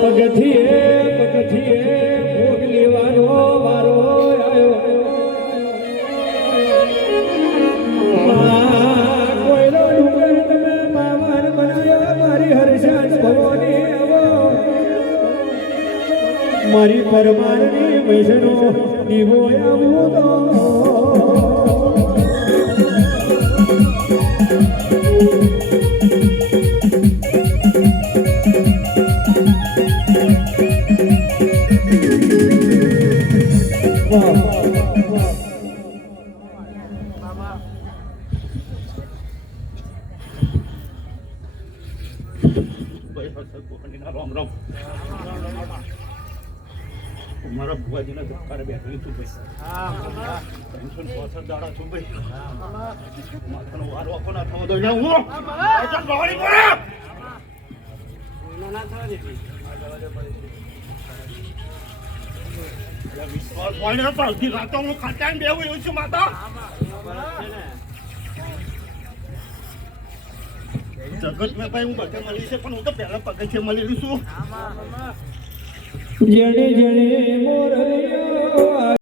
પગથીએ ભોગ લેવાનો વારો આવ્યો. કોઈનો ડુંગર તમે પાવન બનાવ્યો મારી હર્ષાન ભવાની આવો. મારી પરમારની વૈષ્ણો દીવો આવું તો મારા ભુવાજીના ધક્કારે બેઠેલી છું ભાઈ. 365 દાડા છું ભાઈ. માથાનો વારો આખો ના થવો દો. હું ભવાની પડે વિશ્વાસ હોય ને તો અડધી રાતો હું ખાતા ને બેવું એવું છું માતા. જગત મેં ભાઈ હું બધે મળી છે પણ હું તો પહેલા પગથિયે મળેલું છું. જેણે જેણે મોરલિયો